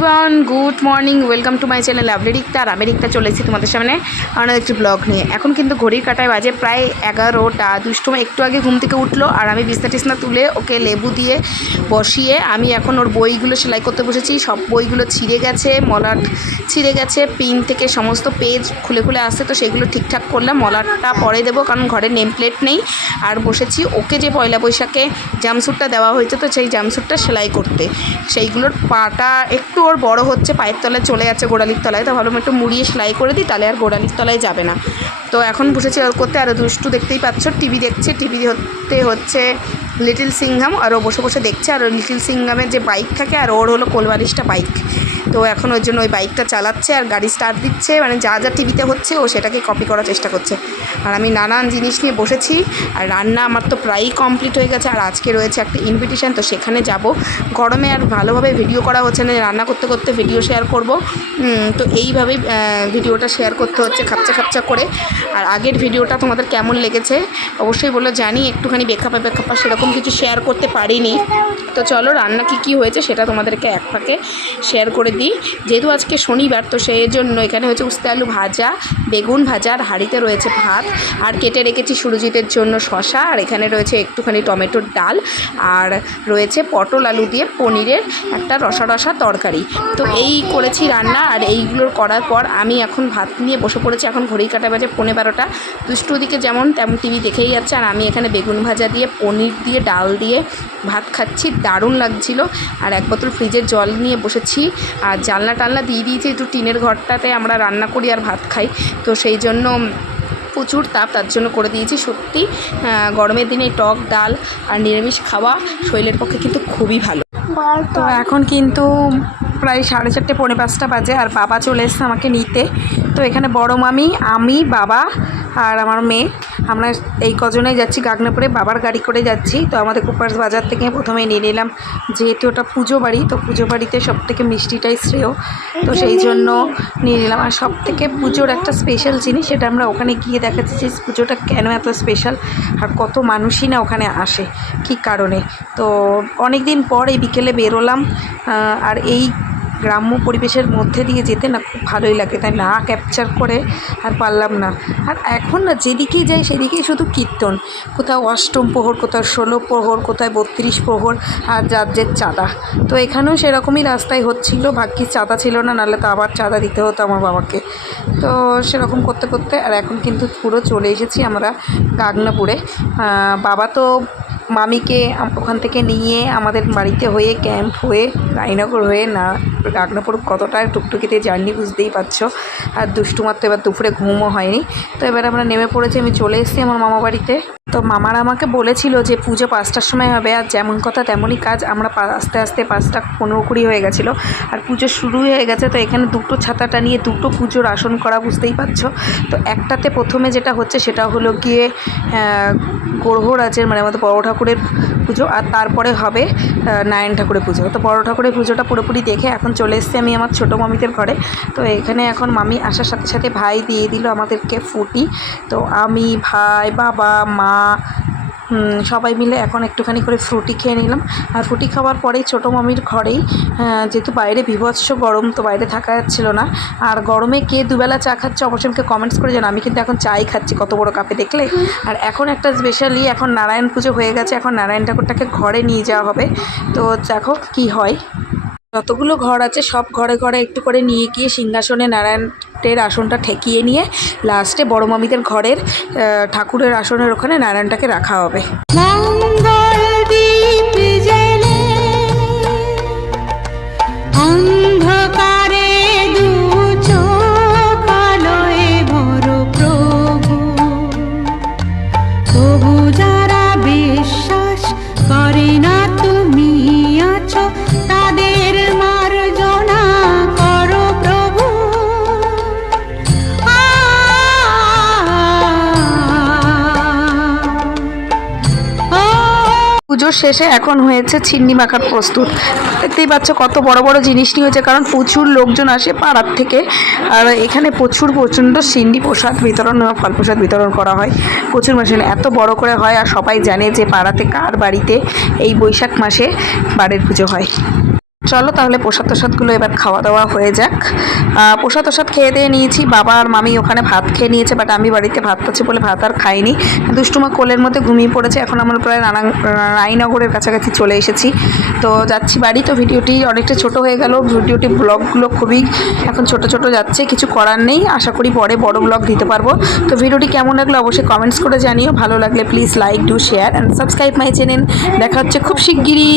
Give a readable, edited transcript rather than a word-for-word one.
Everyone, good morning, welcome to my channel lovely Rikta. আর আমি রিক্তা চলে এসেছি তোমাদের সামনে আমাদের একটি ব্লগ নিয়ে। এখন কিন্তু ঘড়ির কাঁটায় বাজে প্রায় 11টা। দুষ্টুমা একটু আগে ঘুম থেকে উঠলো আর আমি বিছনা টিছনা তুলে ওকে লেবু দিয়ে বসিয়ে আমি এখন ওর বইগুলো সেলাই করতে বসেছি। সব বইগুলো ছিঁড়ে গেছে, মলাট ছিঁড়ে গেছে, পিন থেকে সমস্ত পেজ খুলে খুলে আসছে, তো সেগুলো ঠিকঠাক করলাম। মলাটটা পরে দেবো কারণ ঘরে নেম প্লেট নেই। আর বসেছি ওকে যে পয়লা বৈশাখে জামস্যুটটা দেওয়া হয়েছে, তো সেই জামস্যুটটা সেলাই করতে। সেইগুলোর পাটা একটু ওর বড় হচ্ছে, পায়ের তলায় চলে যাচ্ছে গোড়ালির তলায়, তো ভাবলাম একটু মুড়িয়ে সেলাই করে দিই, তাহলে আর গোড়ালির তলায় যাবে না। তো এখন বসেছি ওর করতে। আর দুষ্টু দেখতেই পাচ্ছ টিভি দেখছে, টিভি হচ্ছে লিটল সিংহাম, আর ও বসে বসে দেখছে। আর ওই লিটল সিংহামের যে বাইক থাকে আর ওর হলো কোলবালিশটা বাইক, তো এখন ওর জন্য ওই বাইকটা চালাচ্ছে আর গাড়ি স্টার্ট দিচ্ছে, মানে যা যা টিভিতে হচ্ছে ও সেটাকে কপি করার চেষ্টা করছে। আর আমি নানান জিনিস নিয়ে বসেছি। আর রান্না আমার তো প্রায়ই কমপ্লিট হয়ে গেছে, আর আজকে রয়েছে একটা ইনভিটেশন, তো সেখানে যাব। গরমে আর ভালোভাবে ভিডিও করা হচ্ছে না, রান্না করতে করতে ভিডিও শেয়ার করব, তো এইভাবেই ভিডিওটা শেয়ার করতে হচ্ছে খাপচা খাপচা করে। আর আগের ভিডিওটা তোমাদের কেমন লেগেছে অবশ্যই বলো, জানি একটুখানি বেখাপা সেরকম কিছু শেয়ার করতে পারিনি। তো চলো রান্না কি হয়েছে সেটা তোমাদেরকে এক ফাঁকে শেয়ার করে দিই। যেহেতু আজকে শনিবার, তো সেই জন্য এখানে হচ্ছে উস্তে আলু ভাজা, বেগুন ভাজা, আর হাঁড়িতে রয়েছে ভাত, আর কেটে রেখেছি সুরজিতের জন্য শশা, আর এখানে রয়েছে একটুখানি টমেটোর ডাল, আর রয়েছে পটল আলু দিয়ে পনিরের একটা রসা রসা তরকারি। তো এই করেছি রান্না। আর এইগুলোর করার পর আমি এখন ভাত নিয়ে বসে পড়েছি। এখন ঘড়ির কাঁটা বাজে 11:15। দুষ্টু দিকে যেমন তেমন টিভি দেখেই যাচ্ছে, আর আমি এখানে বেগুন ভাজা দিয়ে পনির দিয়ে ডাল দিয়ে ভাত খাচ্ছি, দারুণ লাগছিল। আর এক বোতল ফ্রিজের জল নিয়ে বসেছি। আর জানলা টালনা দিয়ে দিয়েছি, একটু টিনের ঘরটাতে আমরা রান্না করি আর ভাত খাই, তো সেই জন্য প্রচুর তাপ, তার জন্য করে দিয়েছি। সত্যি গরমের দিনে টক ডাল আর নিরামিষ খাওয়া শরীরের পক্ষে কিন্তু খুবই ভালো। তো এখন কিন্তু প্রায় 4:30 পৌনে 5টা বাজে, আর বাবা চলে এসছে আমাকে নিতে। তো এখানে বড় মামি, আমি, বাবা আর আমার মেয়ে, আমরা এই কজনেই যাচ্ছি গাগনাপুরে। বাবার গাড়ি করে যাচ্ছি। তো আমাদের কুপার্স বাজার থেকে প্রথমে নিয়ে নিলাম, যেহেতু ওটা পুজো বাড়ি, তো পুজো বাড়িতে সবথেকে মিষ্টিটাই শ্রেয়, তো সেই জন্য নিয়ে নিলাম। আর সবথেকে পুজোর একটা স্পেশাল জিনিস, সেটা আমরা ওখানে গিয়ে দেখাচ্ছি যে পুজোটা কেন এত স্পেশাল আর কত মানুষই না ওখানে আসে, কী কারণে। তো অনেক দিন পর এই বিকেলে বেরোলাম, আর এই গ্রাম্য পরিবেশের মধ্যে দিয়ে যেতে না খুব ভালোই লাগে, তাই না ক্যাপচার করে আর পারলাম না। আর এখন না যেদিকেই যাই সেদিকেই শুধু কীর্তন, কোথাও অষ্টম প্রহর, কোথাও 16 প্রহর, কোথায় 32 প্রহর, আর যার চাঁদা। তো এখানেও সেরকমই রাস্তায় হচ্ছিল, ভাগ্যিস চাঁদা ছিল না, নাহলে তো আবার চাঁদা দিতে হতো আমার বাবাকে। তো সেরকম করতে করতে আর এখন কিন্তু পুরো চলে এসেছি আমরা গাগনাপুরে। বাবা তো মামিকে ওখান থেকে নিয়ে আমাদের বাড়িতে হয়ে ক্যাম্প হয়ে রায়নগর হয়ে না গাগনাপুর কতটা টুকটুকিতে জার্নি বুঝতেই পারছো। আর দুষ্টুমার তো এবার দুপুরে ঘুমও হয়নি। তো এবার আমরা নেমে পড়েছি, আমি চলে এসেছি আমার মামা বাড়িতে। তো মামারা আমাকে বলেছিল যে পুজো 5টার সময় হবে, আর যেমন কথা তেমনই কাজ। আমরা আস্তে আস্তে 5:15-20 হয়ে গেছিলো, আর পুজো শুরু হয়ে গেছে। তো এখানে দুটো ছাতাটা নিয়ে দুটো পুজোর আসন করা, বুঝতেই পারছো। তো একটাতে প্রথমে যেটা হচ্ছে সেটা হলো গিয়ে গ্রহরাজের মানে আমাদের বড় ঠাকুরের পুজো, আর তারপরে হবে নারায়ণ ঠাকুরের পুজো। তো বড় ঠাকুরের পুজোটা পুরোপুরি দেখে এখন চলে এসেছি আমি আমার ছোটো মামিদের ঘরে। তো এখানে এখন মামি আসার সাথে সাথে ভাই দিয়ে দিল আমাদেরকে ফুটি। তো আমি, ভাই, বাবা, মা সবাই মিলে এখন একটুখানি করে ফ্রুটি খেয়ে নিলাম। আর ফ্রুটি খাওয়ার পরেই ছোটো মামির ঘরেই, যেহেতু বাইরে বিভৎস গরম, তো বাইরে থাকা যাচ্ছিল না। আর গরমে কে দুবেলা চা খাচ্ছে অবশ্যই আমাকে কমেন্টস করে জানো। আমি কিন্তু এখন চাই খাচ্ছি, কত বড় কাপে দেখলে। আর এখন একটা স্পেশালি এখন নারায়ণ পুজো হয়ে গেছে, এখন নারায়ণ ঠাকুরটাকে ঘরে নিয়ে যাওয়া হবে। তো দেখো কি হয়। যতগুলো ঘর আছে সব ঘরে ঘরে একটু করে নিয়ে গিয়ে সিংহাসনে নারায়ণের আসনটা ঠেকিয়ে নিয়ে লাস্টে বড় মামিদের ঘরের ঠাকুরের আসনের ওখানে নারায়ণটাকে রাখা হবে। পুজোর শেষে এখন হয়েছে চিন্নি মাখার প্রস্তুত। দেখতেই পাচ্ছ কত বড় বড় জিনিস নিয়ে হয়েছে, কারণ প্রচুর লোকজন আসে পাড়ার থেকে। আর এখানে প্রচণ্ড চিন্নি প্রসাদ বিতরণ, ফল প্রসাদ বিতরণ করা হয় প্রচুর মাসে, এত বড় করে হয়। আর সবাই জানে যে পাড়াতে কার বাড়িতে এই বৈশাখ মাসে বাড়ির পুজো হয়। চলো তাহলে প্রসাদগুলো এবার খাওয়া দাওয়া হয়ে যাক। প্রসাদ খেয়ে দিয়ে নিয়েছি, বাবা আর মামি ওখানে ভাত খেয়ে নিয়েছে, বাট আমি বাড়িতে ভাত আছে বলে ভাত আর খাইনি। দুষ্টুমা কোলের মধ্যে ঘুমিয়ে পড়েছে। এখন আমরা প্রায় রায়নগরের কাছাকাছি চলে এসেছি, তো যাচ্ছি বাড়ি। তো ভিডিওটি অনেকটা ছোট হয়ে গেল, ব্লগগুলো খুবই এখন ছোট যাচ্ছে, কিছু করার নেই। আশা করি পরে বড় ব্লগ দিতে পারবো। তো ভিডিওটি কেমন লাগলো অবশ্যই কমেন্টস করে জানিও। ভালো লাগলে please like, do share and subscribe my channel. দেখা হচ্ছে খুব শিগগিরই।